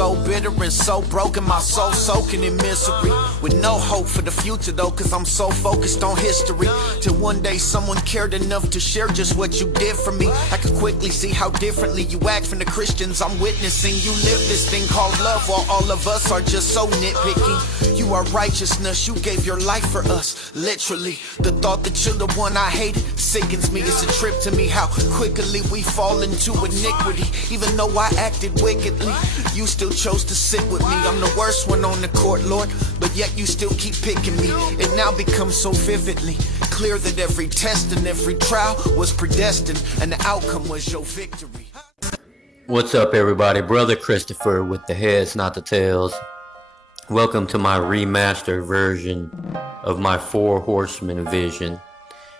so bitter and so broken, my soul soaking in misery. With no hope for the future though, cause I'm so focused on history. Till one day someone cared enough to share just what you did for me. I could quickly see how differently you act from the Christians I'm witnessing. You live this thing called love while all of us are just so nitpicky. You are righteousness, you gave your life for us, literally. The thought that you're the one I hated sickens me. It's a trip to me how quickly we fall into iniquity. Even though I acted wickedly, you still chose to sit with me. I'm the worst one on the court, Lord, but yet you still keep picking me. It now becomes so vividly clear that every test and every trial was predestined, and the outcome was your victory. What's up, everybody? Brother Christopher with the heads, not the tails. Welcome to my remastered version of my Four Horsemen vision.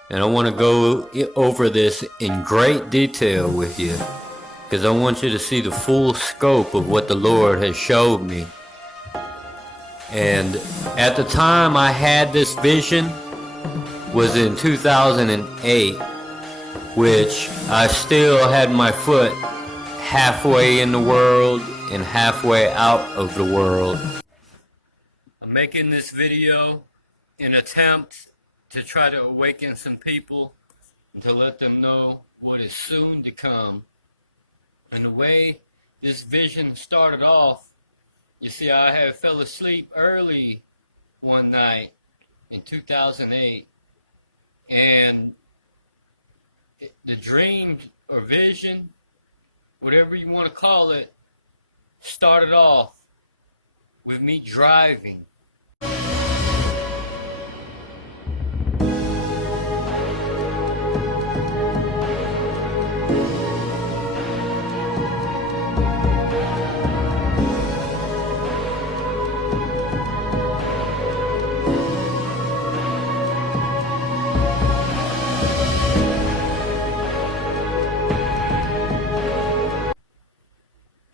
And I want to go over this in great detail with you, because I want you to see the full scope of what the Lord has showed me. And at the time I had this vision was in 2008, which I still had my foot halfway in the world and halfway out of the world. I'm making this video in attempt to try to awaken some people and to let them know what is soon to come. And the way this vision started off, you see, I had fell asleep early one night in 2008, and the dream or vision, whatever you want to call it, started off with me driving.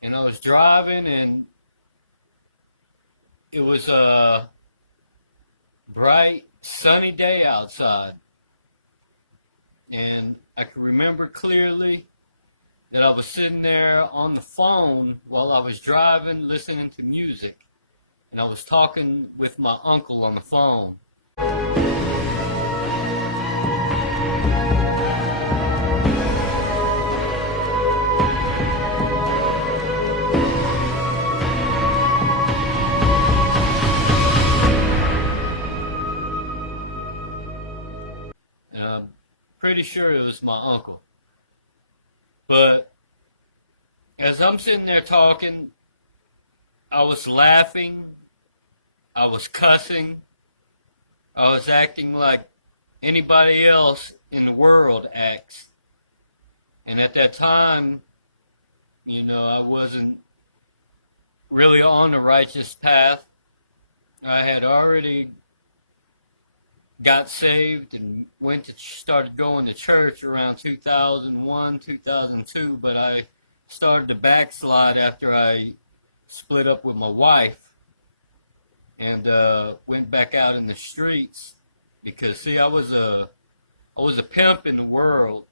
And I was driving, and it was a bright, sunny day outside. And I can remember clearly that I was sitting there on the phone while I was driving, listening to music. And I was talking with my uncle on the phone. Pretty sure it was my uncle. But as I'm sitting there talking, I was laughing, I was cussing, I was acting like anybody else in the world acts. And at that time, you know, I wasn't really on the righteous path. I had already got saved and started going to church around 2001, 2002, but I started to backslide after I split up with my wife and went back out in the streets because, see, I was a pimp in the world,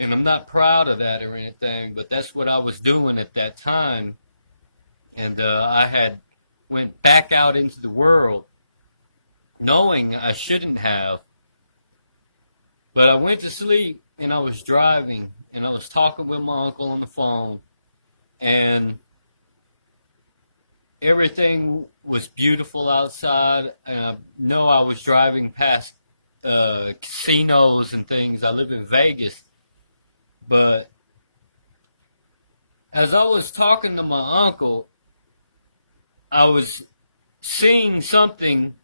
and I'm not proud of that or anything, but that's what I was doing at that time. And I had went back out into the world knowing I shouldn't have. But I went to sleep, and I was driving, and I was talking with my uncle on the phone, and everything was beautiful outside. And I know I was driving past casinos and things. I live in Vegas. But as I was talking to my uncle, I was seeing something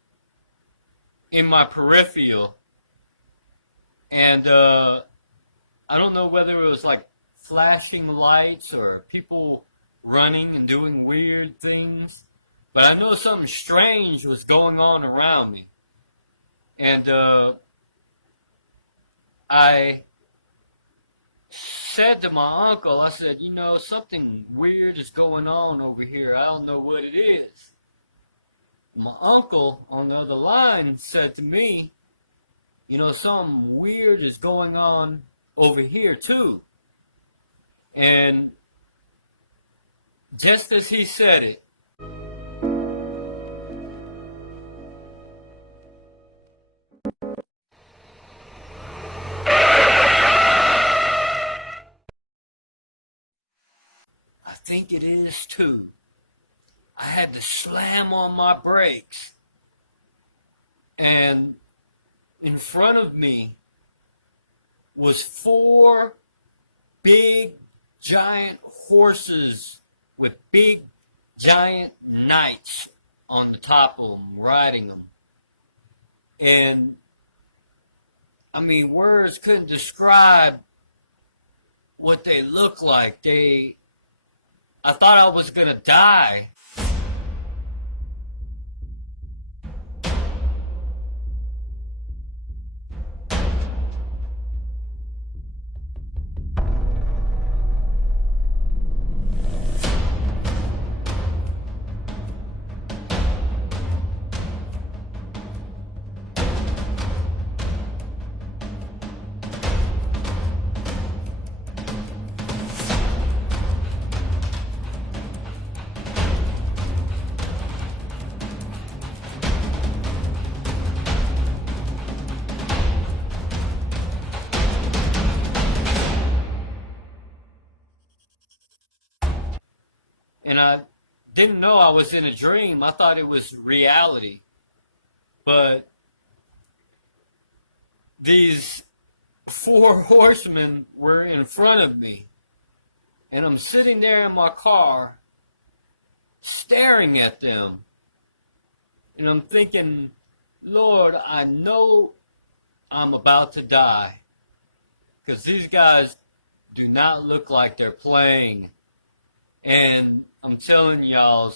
in my peripheral, and I don't know whether it was like flashing lights or people running and doing weird things, but I know something strange was going on around me. And I said to my uncle, I said, you know, something weird is going on over here. I don't know what it is. My uncle on the other line said to me, you know, something weird is going on over here too. And just as he said it. I think it is too. I had to slam on my brakes. And in front of me was 4 big giant horses with big giant knights on the top of them, riding them. And I mean, words couldn't describe what they look like. I thought I was gonna die. And I didn't know I was in a dream. I thought it was reality. But these 4 horsemen were in front of me. And I'm sitting there in my car staring at them. And I'm thinking, Lord, I know I'm about to die. Because these guys do not look like they're playing. And I'm telling y'all,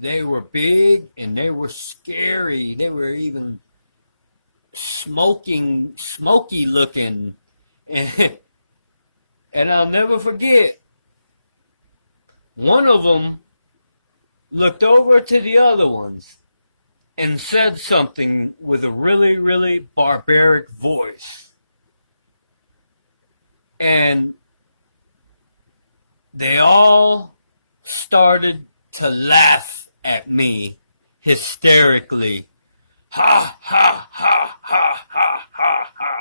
they were big and they were scary. They were even smoky looking. And I'll never forget, one of them looked over to the other ones and said something with a really, really barbaric voice. And they all started to laugh at me hysterically. Ha, ha, ha, ha, ha, ha, ha, ha.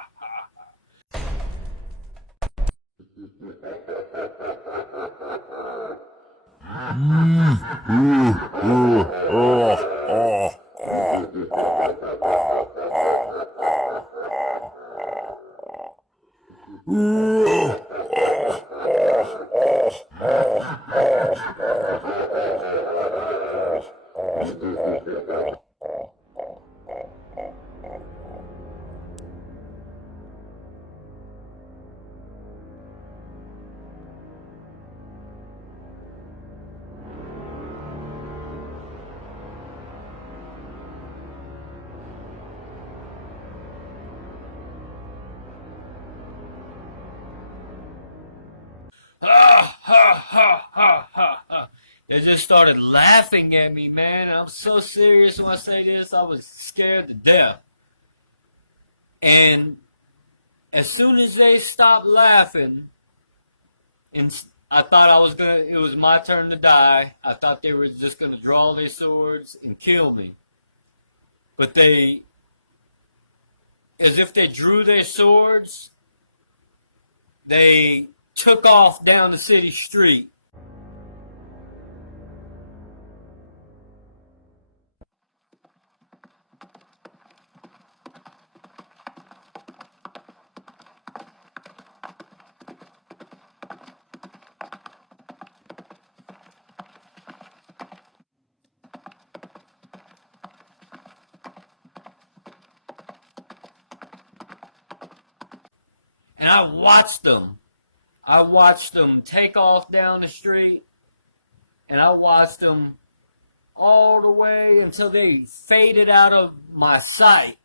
Ha, ha, ha, ha, ha, ha. They just started laughing at me, man. I'm so serious when I say this. I was scared to death. And as soon as they stopped laughing, and I thought it was my turn to die. I thought they were just gonna draw their swords and kill me. But as if they drew their swords, they took off down the city street. And I watched them. I watched them take off down the street, and I watched them all the way until they faded out of my sight.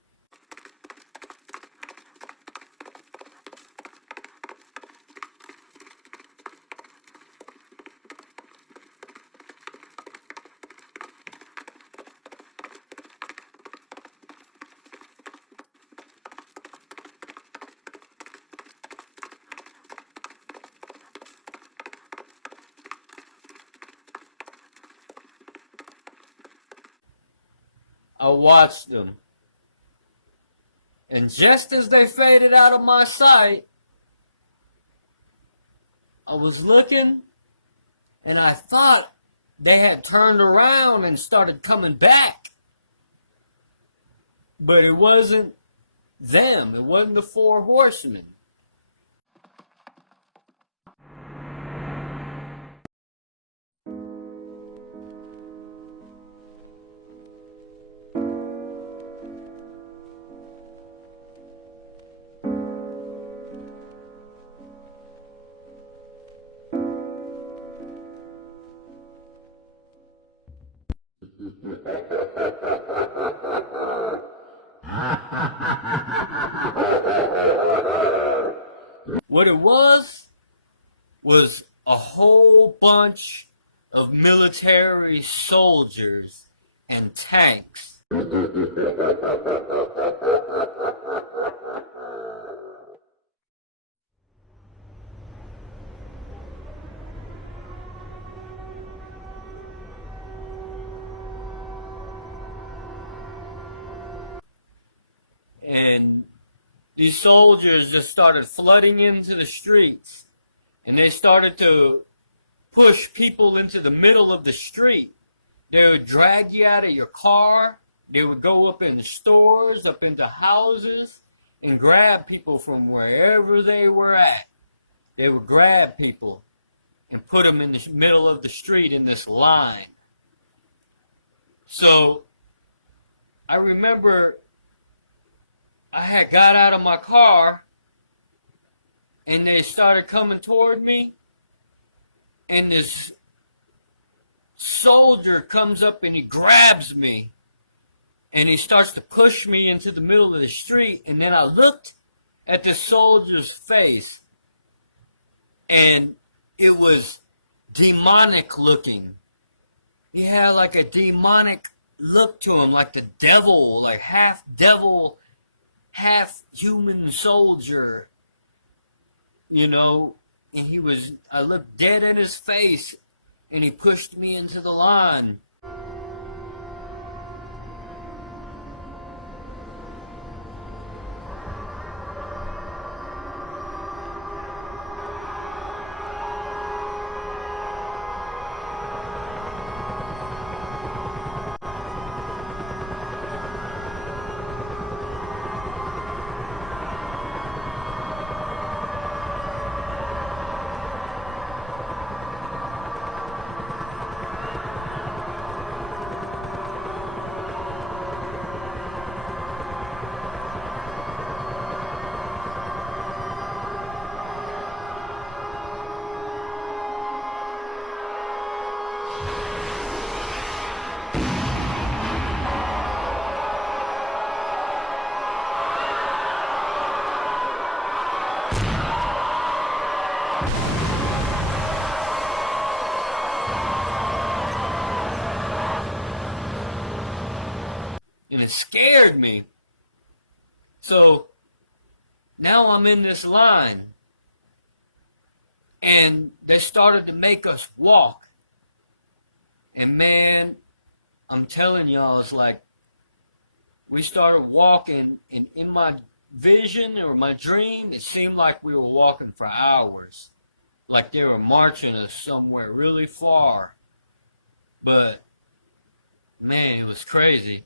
I watched them. And just as they faded out of my sight, I was looking, and I thought they had turned around and started coming back. But it wasn't them. It wasn't the four horsemen. What it was a whole bunch of military soldiers and tanks. And these soldiers just started flooding into the streets, and they started to push people into the middle of the street. They would drag you out of your car. They would go up into stores, up into houses, and grab people from wherever they were at. They would grab people and put them in the middle of the street in this line. So I remember I had got out of my car, and they started coming toward me, and this soldier comes up and he grabs me, and he starts to push me into the middle of the street. And then I looked at the soldier's face, and it was demonic looking. He had like a demonic look to him, like the devil, like half devil, half human soldier, you know. And I looked dead in his face, and he pushed me into the line. And it scared me. So now I'm in this line, and they started to make us walk. And man, I'm telling y'all, it's like we started walking, and in my vision or my dream, it seemed like we were walking for hours, like they were marching us somewhere really far. But man, it was crazy.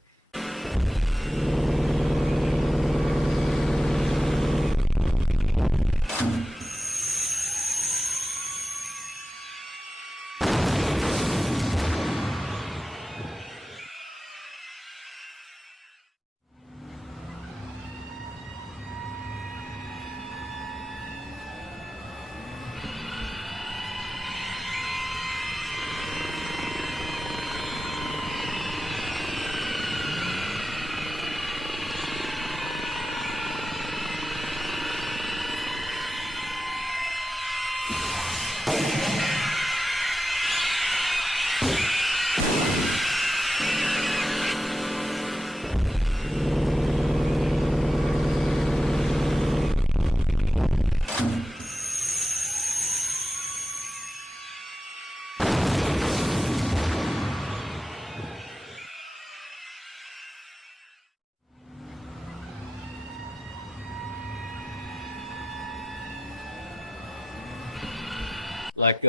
Like,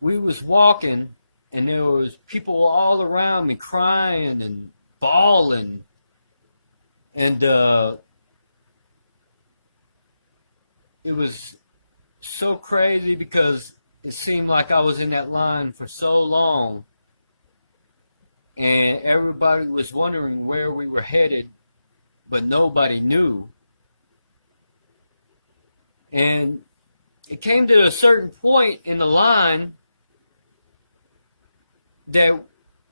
we was walking, and there was people all around me crying and bawling. And it was so crazy because it seemed like I was in that line for so long. And everybody was wondering where we were headed, but nobody knew. And it came to a certain point in the line that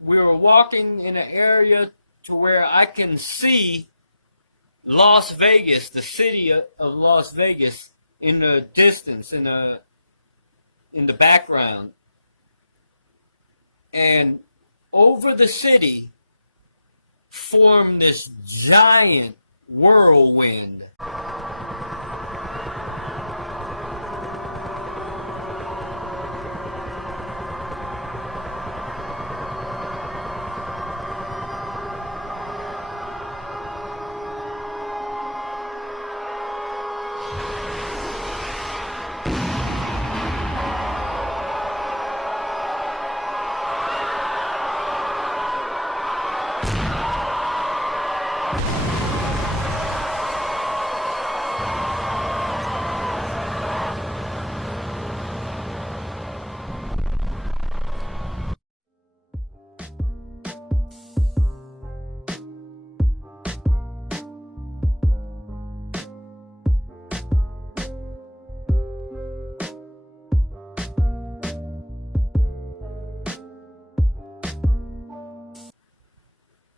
we were walking in an area to where I can see Las Vegas, the city of Las Vegas, in the distance, in the background. And over the city formed this giant whirlwind.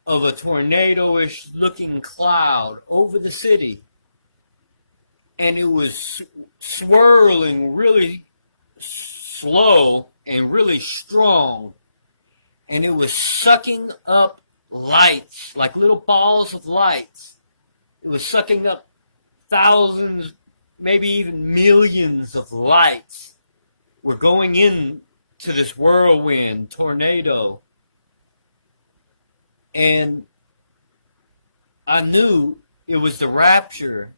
Of a tornado-ish looking cloud over the city, and it was swirling really slow and really strong, and it was sucking up lights, like little balls of lights. It was sucking up thousands, maybe even millions of lights were going into this whirlwind tornado. And I knew it was the rapture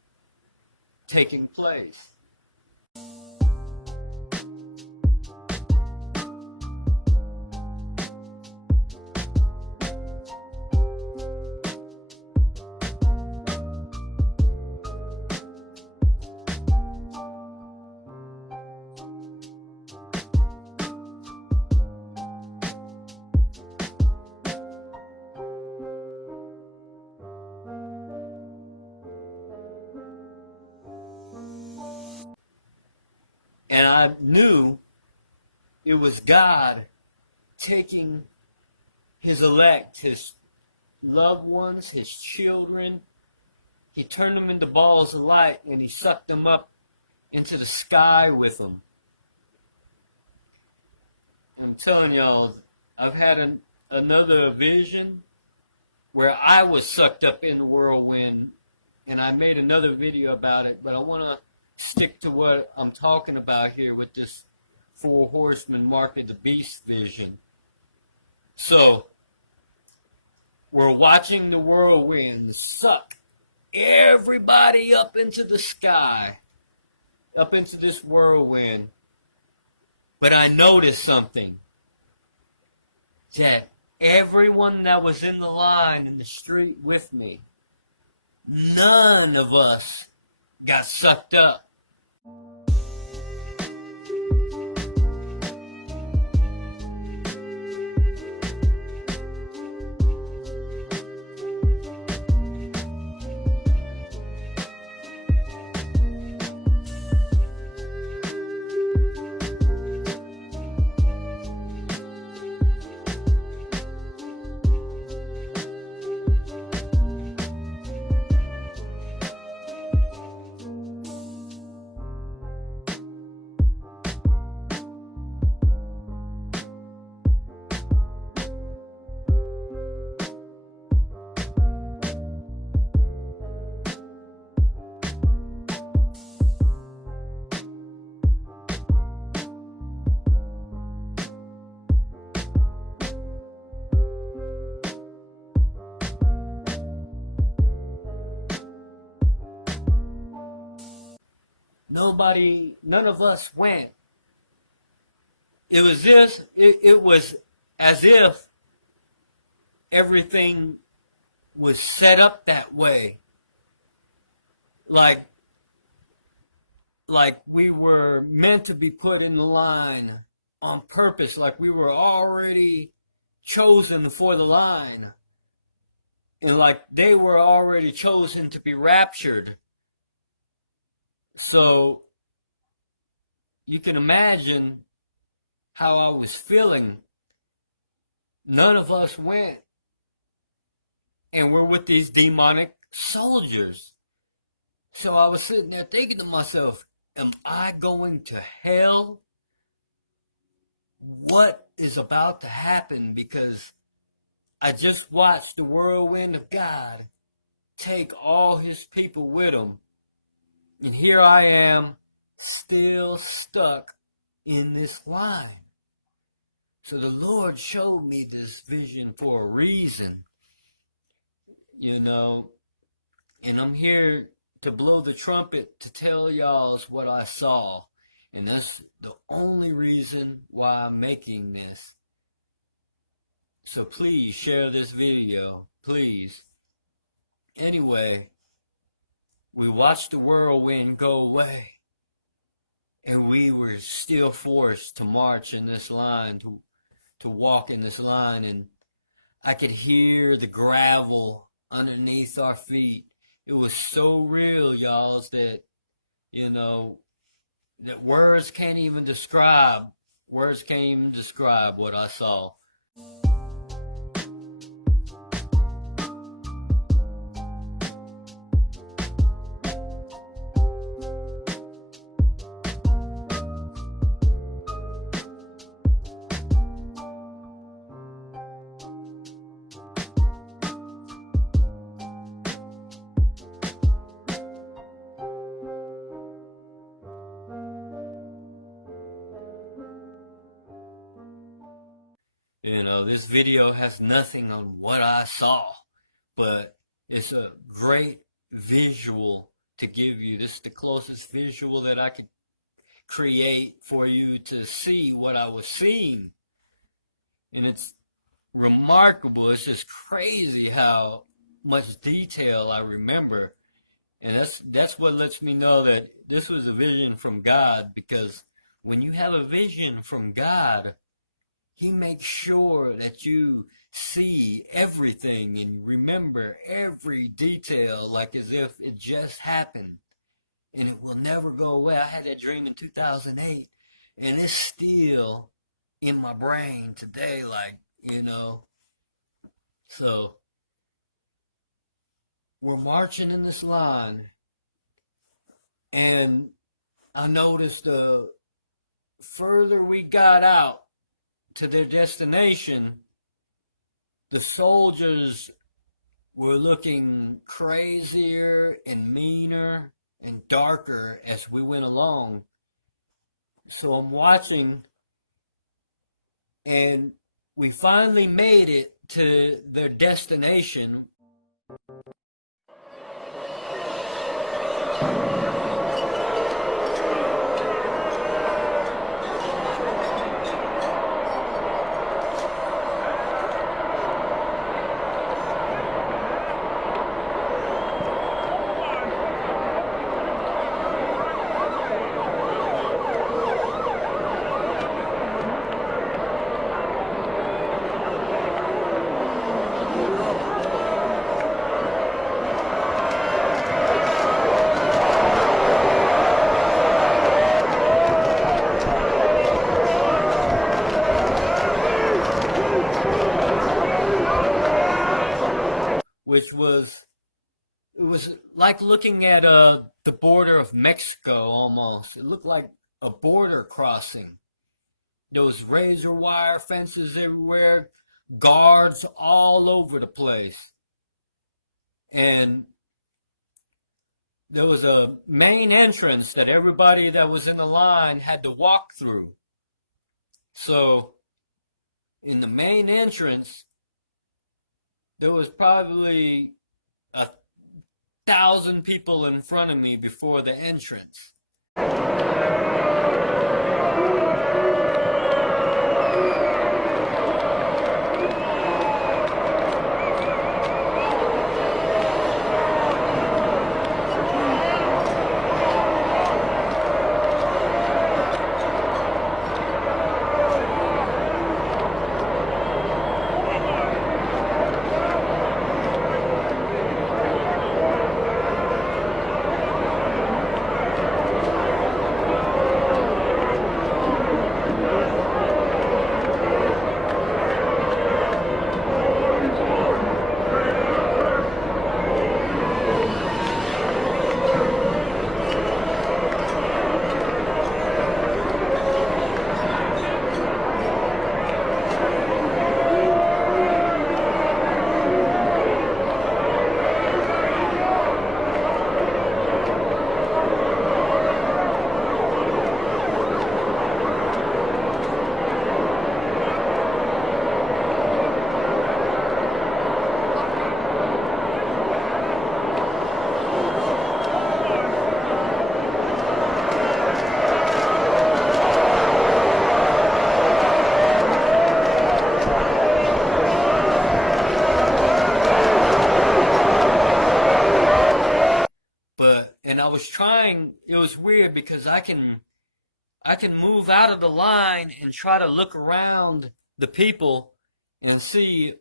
taking place. And I knew it was God taking his elect, his loved ones, his children. He turned them into balls of light, and he sucked them up into the sky with him. I'm telling y'all, I've had another vision where I was sucked up in the whirlwind, and I made another video about it, but I want to stick to what I'm talking about here with this Four Horsemen Mark of the Beast vision. So, we're watching the whirlwind suck everybody up into the sky, up into this whirlwind. But I noticed something, that everyone that was in the line in the street with me, none of us got sucked up. none of us went. It was as if everything was set up that way. Like we were meant to be put in line on purpose, like we were already chosen for the line. And like they were already chosen to be raptured. So you can imagine how I was feeling. None of us went. And we're with these demonic soldiers. So I was sitting there thinking to myself, am I going to hell? What is about to happen? Because I just watched the whirlwind of God take all his people with him. And here I am, still stuck in this line. So the Lord showed me this vision for a reason, you know, and I'm here to blow the trumpet to tell y'all what I saw. And that's the only reason why I'm making this. So please share this video, please. Anyway, we watched the whirlwind go away. And we were still forced to march in this line, to walk in this line. And I could hear the gravel underneath our feet. It was so real, y'all, that, you know, that words can't even describe what I saw. You know, this video has nothing on what I saw, but it's a great visual to give you. This is the closest visual that I could create for you to see what I was seeing. And it's remarkable. It's just crazy how much detail I remember. And that's what lets me know that this was a vision from God, because when you have a vision from God, he makes sure that you see everything and remember every detail like as if it just happened. And it will never go away. I had that dream in 2008, and it's still in my brain today, like, you know. So, we're marching in this line, and I noticed the further we got out to their destination, the soldiers were looking crazier and meaner and darker as we went along. So I'm watching, and we finally made it to their destination. It was like looking at the border of Mexico almost. It looked like a border crossing. There was razor wire fences everywhere, guards all over the place. And there was a main entrance that everybody that was in the line had to walk through. So, in the main entrance, there was probably 1,000 people in front of me before the entrance. And I was trying, it was weird because I can move out of the line and try to look around the people and see.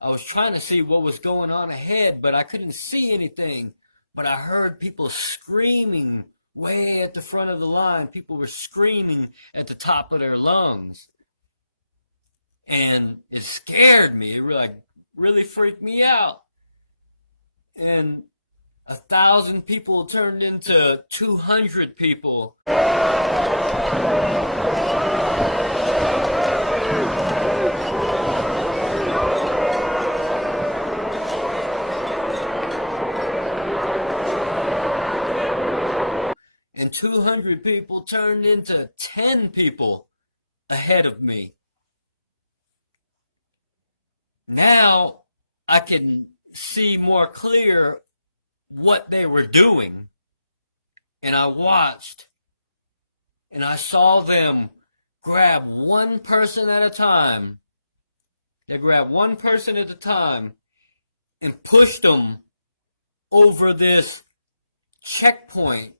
I was trying to see what was going on ahead, but I couldn't see anything. But I heard people screaming way at the front of the line. People were screaming at the top of their lungs. And it scared me. It really freaked me out. And 1,000 people turned into 200 people. And 200 people turned into 10 people ahead of me. Now I can see more clear what they were doing. And I watched, and I saw them grab one person at a time. They grabbed one person at a time and pushed them over this checkpoint.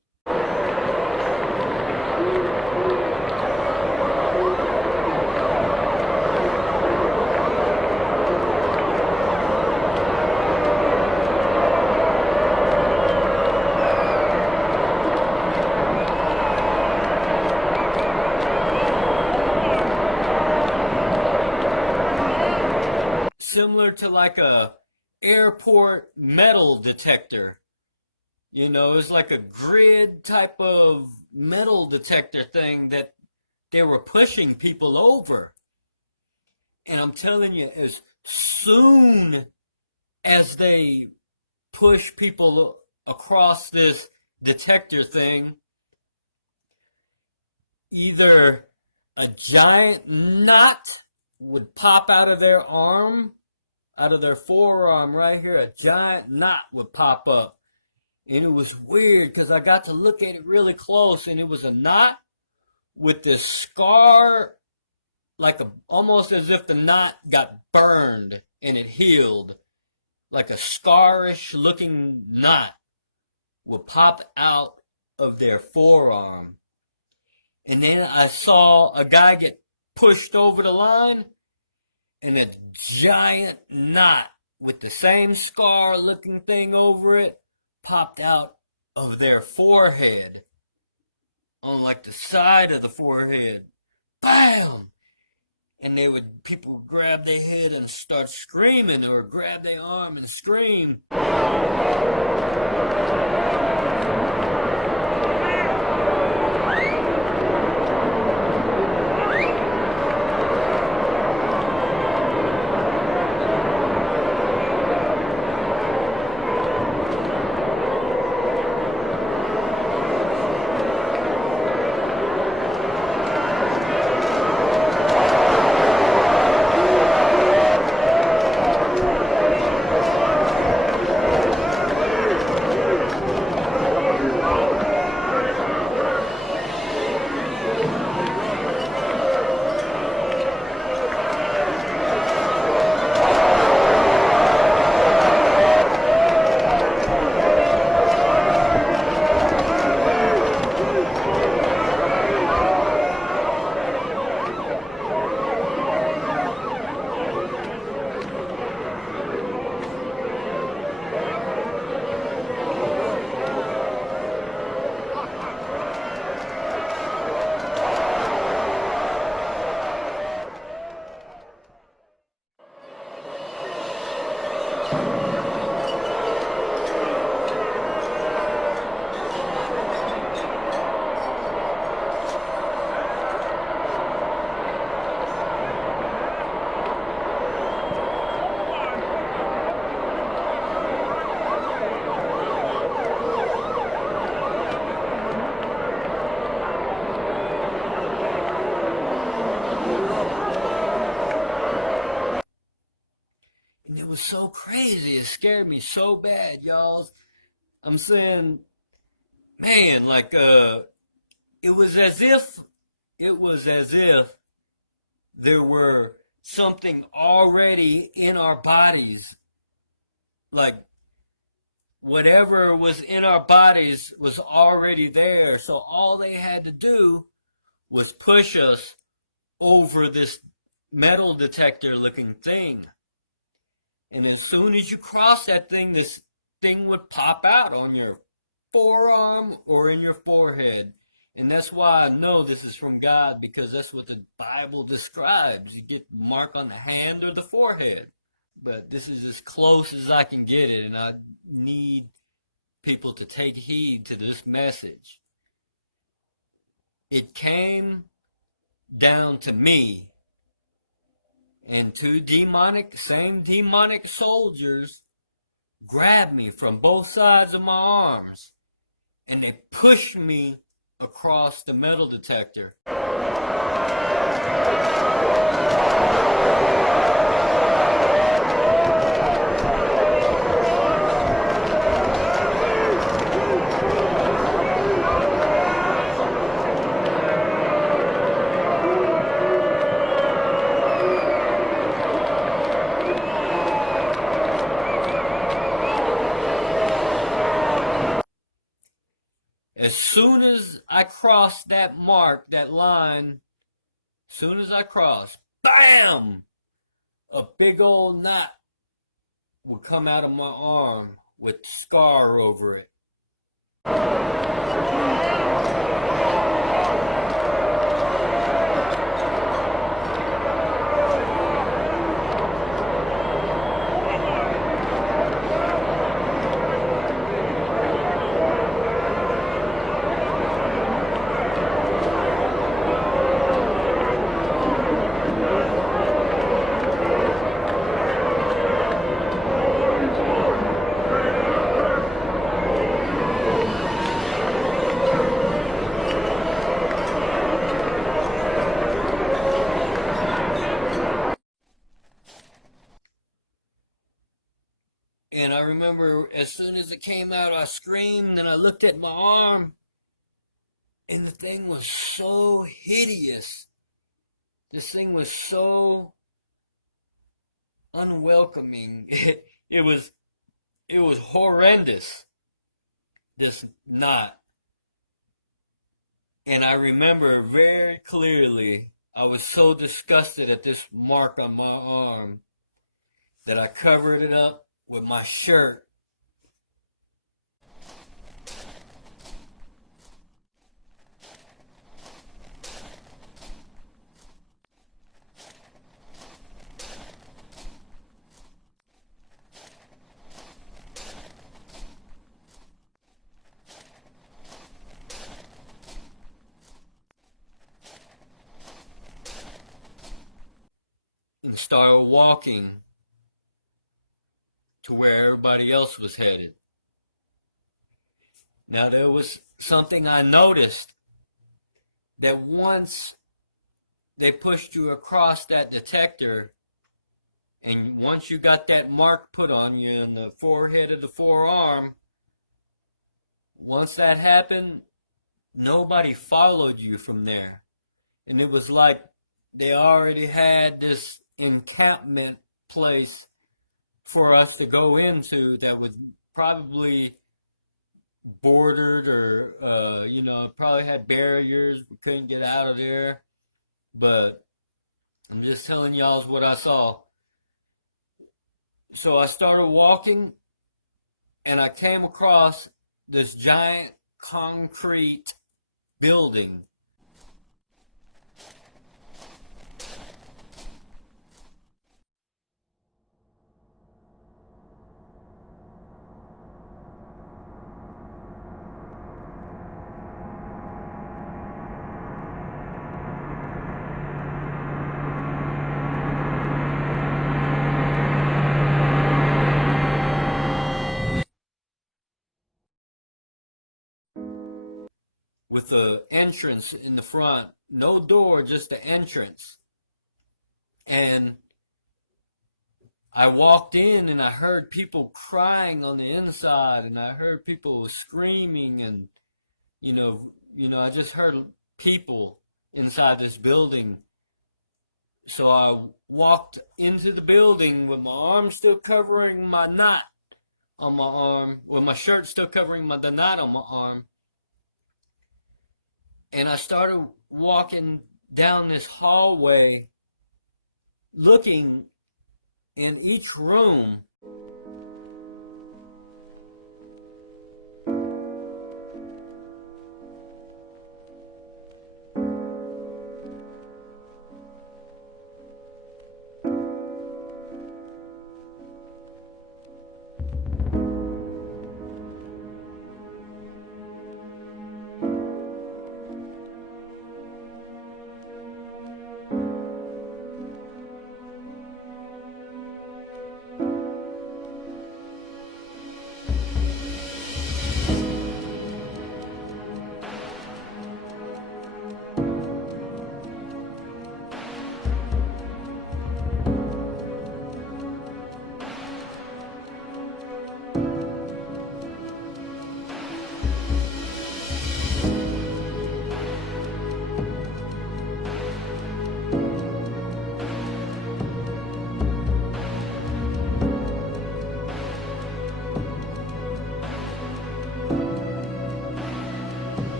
Similar to like a airport metal detector. You know, it's like a grid type of metal detector thing that they were pushing people over. And I'm telling you, as soon as they push people across this detector thing, either a giant knot would pop out of their arm, out of their forearm right here, a giant knot would pop up. And it was weird because I got to look at it really close, and it was a knot with this scar, like almost as if the knot got burned and it healed. Like a scarish looking knot would pop out of their forearm. And then I saw a guy get pushed over the line, and a giant knot with the same scar looking thing over it popped out of their forehead, on like the side of the forehead. Bam! And people would grab their head and start screaming, or grab their arm and scream. scared me so bad, y'all. I'm saying, man, like it was as if there were something already in our bodies, like whatever was in our bodies was already there. So all they had to do was push us over this metal detector looking thing. And as soon as you cross that thing, this thing would pop out on your forearm or in your forehead. And that's why I know this is from God, because that's what the Bible describes. You get mark on the hand or the forehead. But this is as close as I can get it, and I need people to take heed to this message. It came down to me, and two same demonic soldiers grabbed me from both sides of my arms, and they pushed me across the metal detector. As soon as I crossed that mark, that line, as soon as I crossed, bam! A big old knot would come out of my arm with scar over it. And I remember as soon as it came out, I screamed and I looked at my arm, and the thing was so hideous. This thing was so unwelcoming. It was horrendous, this knot. And I remember very clearly, I was so disgusted at this mark on my arm that I covered it up with my shirt. And started walking to where everybody else was headed. Now there was something I noticed, that once they pushed you across that detector, and once you got that mark put on you in the forehead of the forearm, once that happened, nobody followed you from there. And it was like they already had this encampment place for us to go into that was probably bordered or, probably had barriers. We couldn't get out of there. But I'm just telling y'all what I saw. So I started walking, and I came across this giant concrete building. With the entrance in the front, no door, just the entrance. And I walked in and I heard people crying on the inside, and I heard people screaming, and I just heard people inside this building. So I walked into the building with my arm still covering my knot on my arm, with my shirt still covering the knot on my arm, and I started walking down this hallway, looking in each room.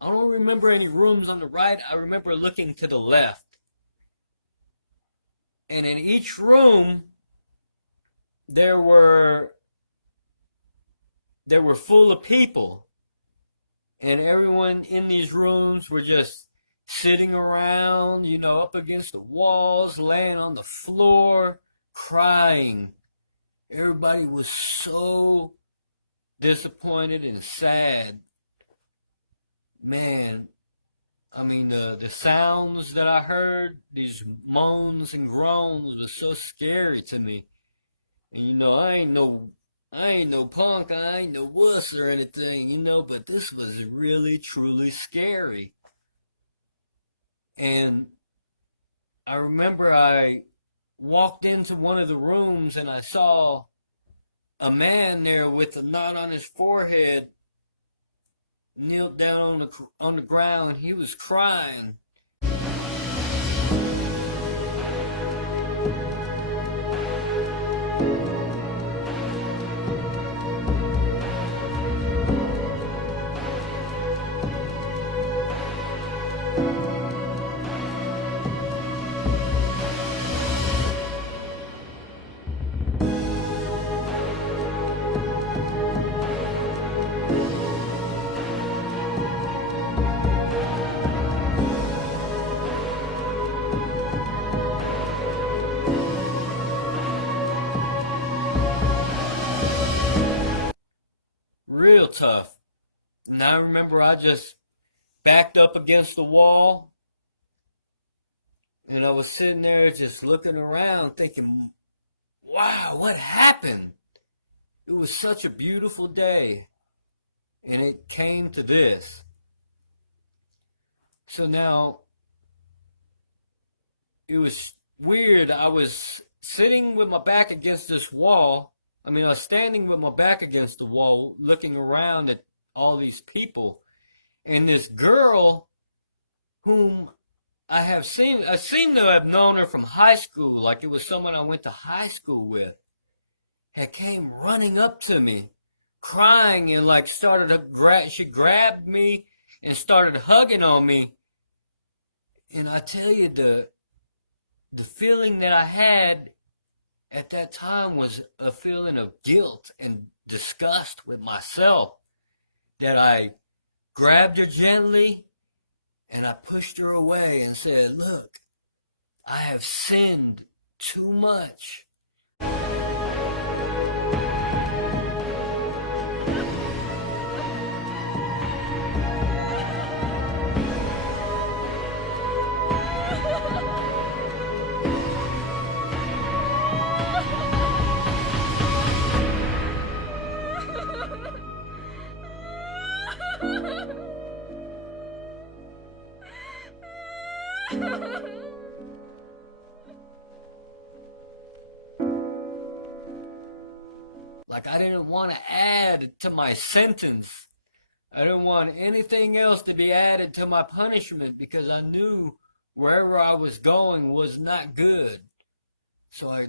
I don't remember any rooms on the right. I remember looking to the left. And in each room, there were full of people. And everyone in these rooms were just sitting around, up against the walls, laying on the floor, crying. Everybody was so disappointed and sad. Man, I mean, the sounds that I heard, these moans and groans, was so scary to me. And I ain't no punk, I ain't no wuss or anything, but this was really, truly scary. And I remember I walked into one of the rooms and I saw a man there with a knot on his forehead, kneeled down on the ground. He was crying. Real tough. And I remember I just backed up against the wall, and I was sitting there just looking around thinking, wow, what happened? It was such a beautiful day, and it came to this. So now, it was weird. I was sitting with my back against this wall. I was standing with my back against the wall, looking around at all these people, and this girl whom I seem to have known her from high school, like it was someone I went to high school with, had came running up to me, crying, and like she grabbed me and started hugging on me. And I tell you, the feeling that I had at that time was a feeling of guilt and disgust with myself, that I grabbed her gently and I pushed her away and said, look, I have sinned too much. Like, I didn't want to add to my sentence. I didn't want anything else to be added to my punishment because I knew wherever I was going was not good. So I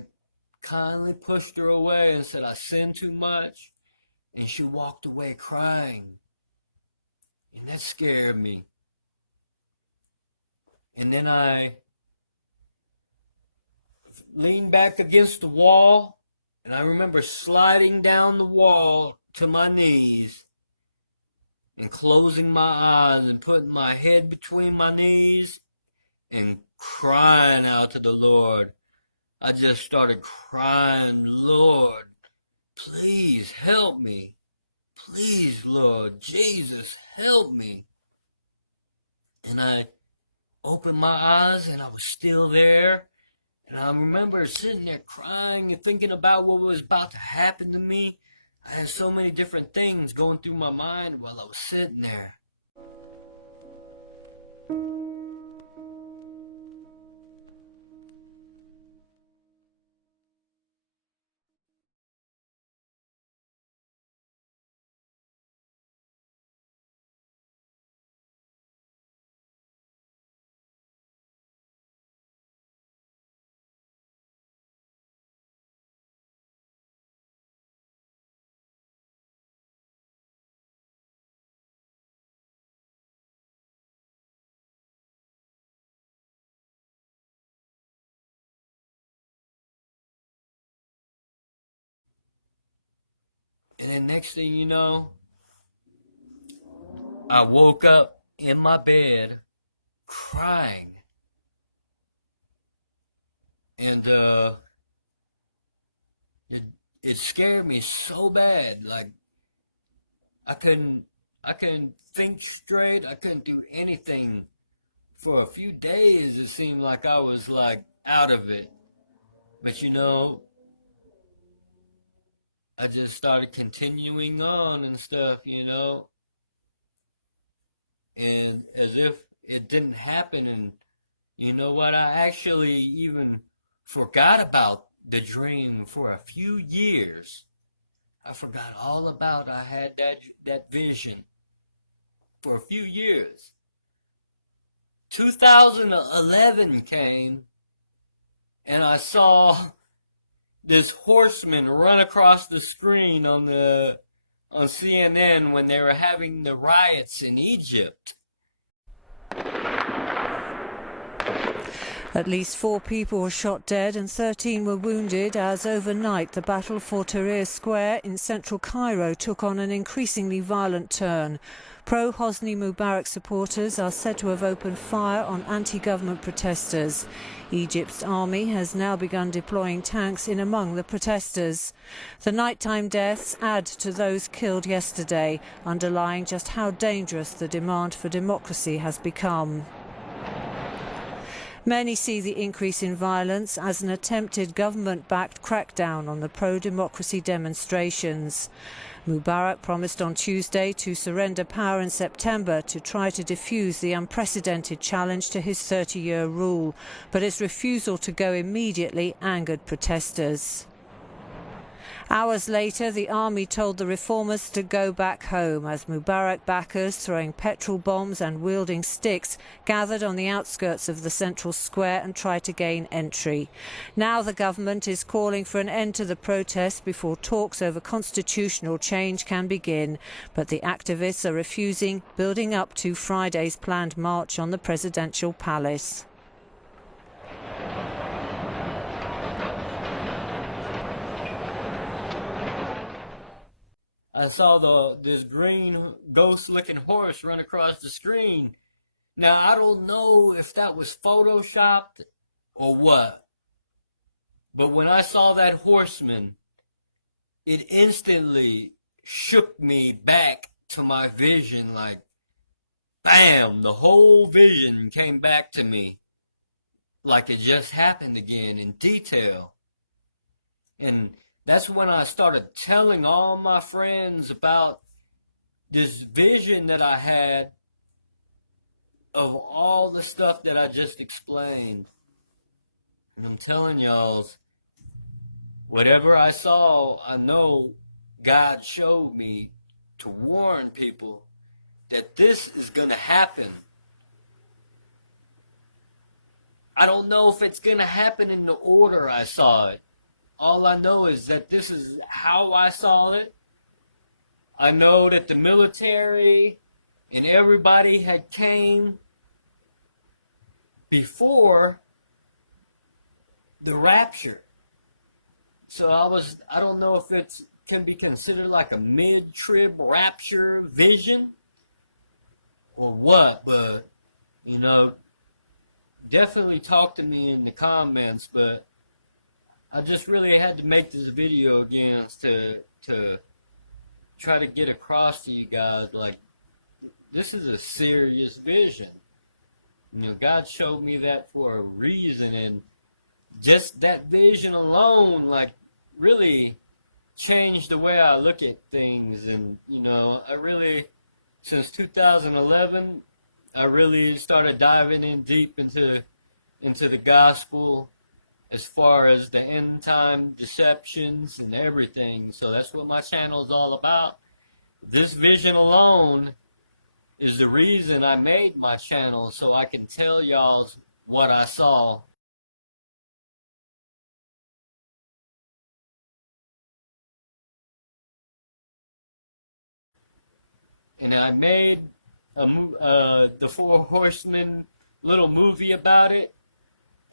kindly pushed her away and said I sinned too much, and she walked away crying. And that scared me. And then I leaned back against the wall, and I remember sliding down the wall to my knees and closing my eyes and putting my head between my knees and crying out to the Lord. I just started crying, Lord, please help me. Please, Lord, Jesus, help me. And I opened my eyes and I was still there. And I remember sitting there crying and thinking about what was about to happen to me. I had so many different things going through my mind while I was sitting there. And then next thing you know, I woke up in my bed crying. And it, it scared me so bad. Like I couldn't think straight. I couldn't do anything for a few days. It seemed like I was like out of it. But I just started continuing on and stuff, and as if it didn't happen. And you know what? I actually even forgot about the dream for a few years. I forgot all about I had that vision for a few years. 2011 came, and I saw this horseman run across the screen on CNN when they were having the riots in Egypt. At least 4 people were shot dead and 13 were wounded as overnight the battle for Tahrir Square in central Cairo took on an increasingly violent turn. Pro-Hosni Mubarak supporters are said to have opened fire on anti-government protesters. Egypt's army has now begun deploying tanks in among the protesters. The nighttime deaths add to those killed yesterday, underlying just how dangerous the demand for democracy has become. Many see the increase in violence as an attempted government-backed crackdown on the pro-democracy demonstrations. Mubarak promised on Tuesday to surrender power in September to try to defuse the unprecedented challenge to his 30-year rule, but his refusal to go immediately angered protesters. Hours later, the army told the reformers to go back home as Mubarak backers, throwing petrol bombs and wielding sticks, gathered on the outskirts of the central square and tried to gain entry. Now the government is calling for an end to the protests before talks over constitutional change can begin. But the activists are refusing, building up to Friday's planned march on the presidential palace. I saw this green ghost-looking horse run across the screen. Now, I don't know if that was photoshopped or what, but when I saw that horseman, it instantly shook me back to my vision, like, bam, the whole vision came back to me, like it just happened again in detail. And that's when I started telling all my friends about this vision that I had of all the stuff that I just explained. And I'm telling y'all, whatever I saw, I know God showed me to warn people that this is going to happen. I don't know if it's going to happen in the order I saw it. All I know is that this is how I saw it. I know that the military and everybody had came before the rapture. So I don't know if it can be considered like a mid-trib rapture vision or what, but, you know, definitely talk to me in the comments, but I just really had to make this video again to try to get across to you guys, like, this is a serious vision. You know, God showed me that for a reason, and just that vision alone, like, really changed the way I look at things. And, you know, I really, since 2011, I really started diving in deep into the gospel as far as the end time deceptions and everything. So that's what my channel is all about. This vision alone is the reason I made my channel, so I can tell y'all what I saw. And I made the Four Horsemen little movie about it,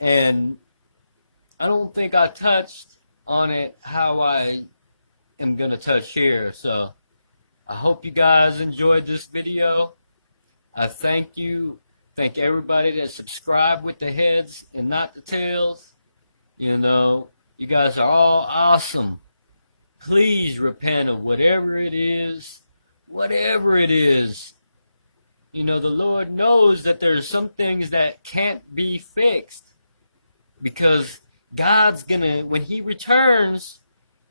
and I don't think I touched on it how I am going to touch here. So I hope you guys enjoyed this video. I thank you. Thank everybody that subscribed with the heads and not the tails. You know, you guys are all awesome. Please repent of whatever it is. Whatever it is. You know, the Lord knows that there's some things that can't be fixed. Because God's gonna, when He returns,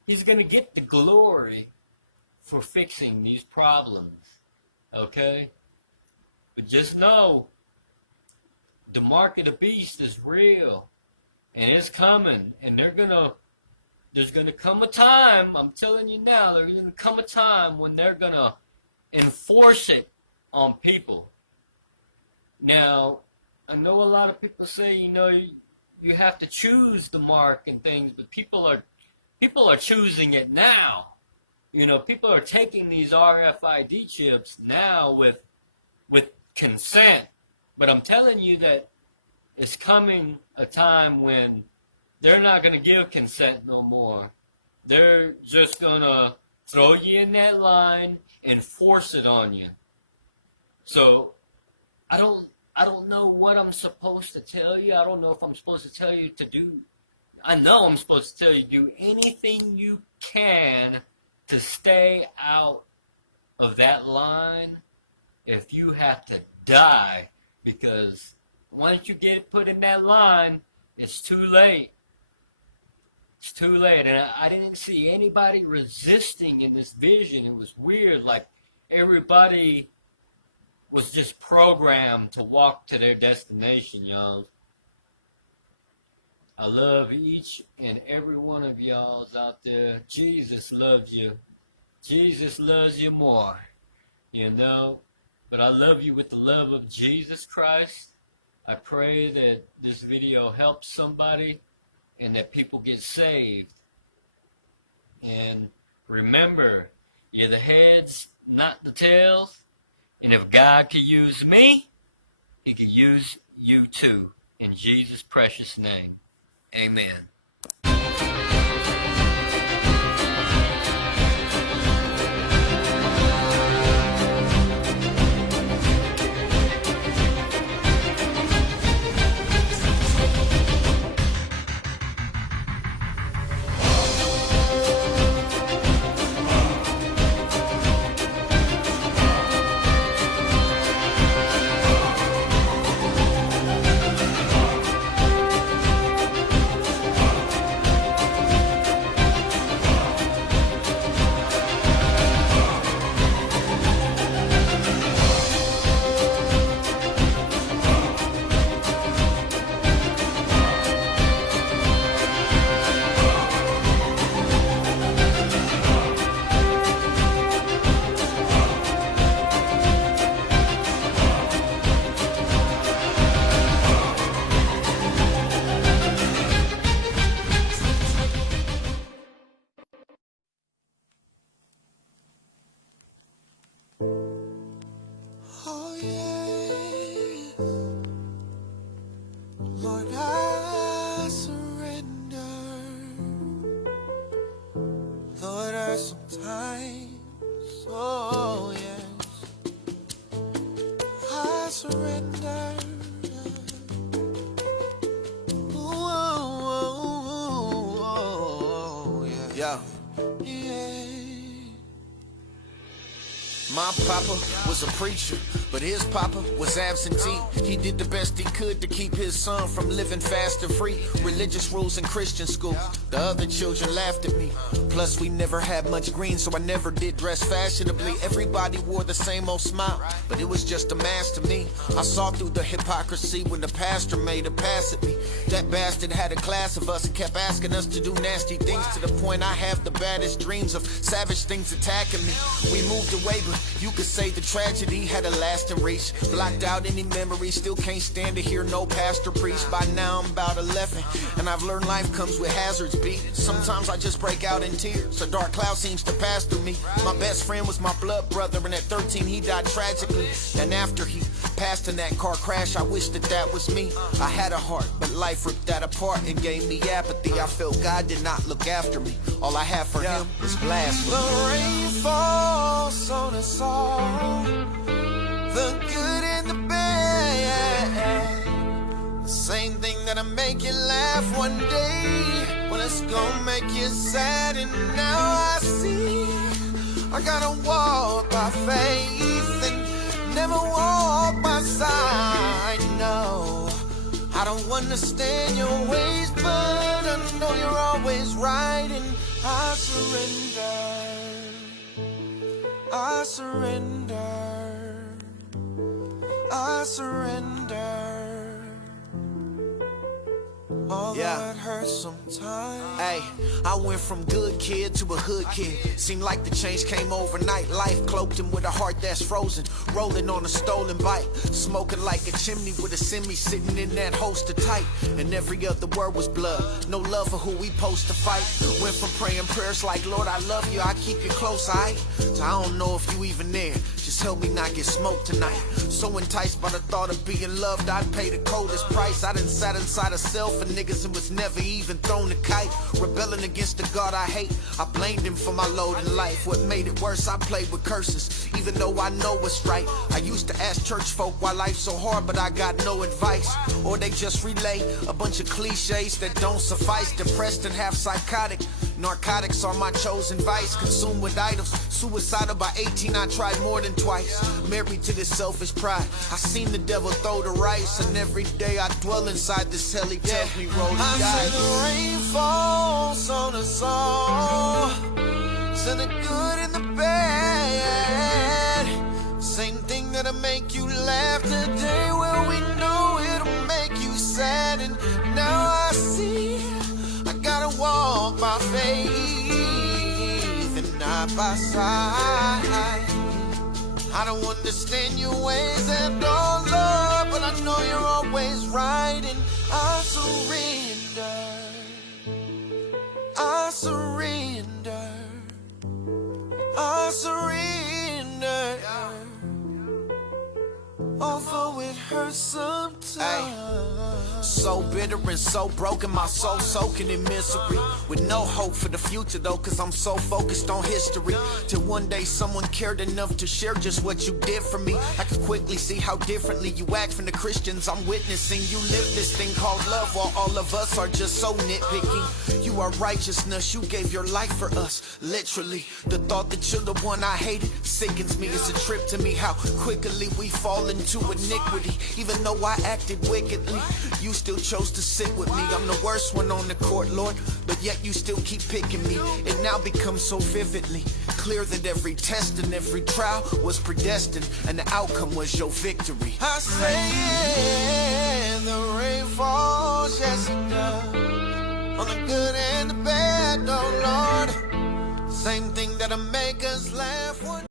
He's gonna get the glory for fixing these problems. Okay? But just know, the mark of the beast is real. And it's coming. And there's gonna come a time, I'm telling you now, there's gonna come a time when they're gonna enforce it on people. Now, I know a lot of people say, you know, you have to choose the mark and things, but people are choosing it now. You know, people are taking these RFID chips now with consent. But I'm telling you that it's coming a time when they're not going to give consent no more. They're just going to throw you in that line and force it on you. So I don't know what I'm supposed to tell you. I don't know if I'm supposed to tell you to do. I know I'm supposed to tell you do anything you can to stay out of that line if you have to die, because once you get put in that line, it's too late. It's too late. And I didn't see anybody resisting in this vision. It was weird. Like, everybody was just programmed to walk to their destination, y'all. I love each and every one of y'all out there. Jesus loves you. Jesus loves you more, you know. But I love you with the love of Jesus Christ. I pray that this video helps somebody and that people get saved. And remember, you're the heads, not the tails. And if God can use me, He can use you too. In Jesus' precious name, amen. surrender. Ooh, yeah. My papa was a preacher, but his papa was absentee. He did the best he could to keep his son from living fast and free. Religious rules in Christian school, the other children laughed at me. Plus we never had much green, so I never did dress fashionably. Everybody wore the same old smile, but it was just a mask to me. I saw through the hypocrisy when the pastor made a pass at me. That bastard had a class of us and kept asking us to do nasty things, to the point I have the baddest dreams of savage things attacking me. We moved away, but you could say the tragedy had a lasting reach. Blocked out any memory, still can't stand to hear no pastor preach. By now I'm about 11, and I've learned life comes with hazards, B. Sometimes I just break out in tears, a dark cloud seems to pass through me. My best friend was my blood brother, and at 13 he died tragically. And after he passed in that car crash, I wish that that was me. I had a heart, but life ripped that apart and gave me apathy. I felt God did not look after me. All I had for him was blasphemy. The rain falls on us all, the good and the bad. The same thing that'll make you laugh one day, well, it's gonna make you sad. And now I see I gotta walk by faith and never walk by sight. No, I don't understand your ways, but I know you're always right. And I surrender, I surrender, I surrender. Although it hurts sometimes. Hey, I went from good kid to a hood kid. Seemed like the change came overnight. Life cloaked him with a heart that's frozen, rolling on a stolen bike, smoking like a chimney with a semi sitting in that holster tight. And every other word was blood, no love for who we supposed to fight. Went from praying prayers like, Lord, I love you, I keep you close, aight? So I don't know if you even there, just help me not get smoked tonight. So enticed by the thought of being loved, I'd pay the coldest price. I done sat inside a cell for niggas and was never even thrown a kite. Rebelling against the God I hate, I blamed him for my load in life. What made it worse, I played with curses, even though I know what's right. I used to ask church folk why life's so hard, but I got no advice. Or they just relay a bunch of cliches that don't suffice. Depressed and half psychotic, narcotics are my chosen vice. Consumed with idols, suicidal by 18, I tried more than twice. Married to this selfish pride, I seen the devil throw the rice. And every day I dwell inside this hell, he tells me roll the dice. I said the rain falls on us all, send the good and the bad. Same thing that'll make you laugh today, well, we know it'll make you sad. And now I see I gotta walk by faith and not by sight. I don't understand your ways at all, Lord, but I know you're always right. And I surrender, I surrender, I surrender. Although it hurts sometimes. So bitter and so broken, my soul soaking in misery, with no hope for the future though, cause I'm so focused on history. Till one day someone cared enough to share just what you did for me. I could quickly see how differently you act from the Christians I'm witnessing. You live this thing called love while all of us are just so nitpicky. You are righteousness, you gave your life for us, literally. The thought that you're the one I hated sickens me. It's a trip to me how quickly we fall into iniquity. Even though I acted wickedly, you still chose to sit with me. I'm the worst one on the court, Lord, but yet you still keep picking me. It now becomes so vividly clear that every test and every trial was predestined, and the outcome was your victory. I say the rain falls, yes it does, on the good and the bad, oh Lord. Same thing that'll make us laugh one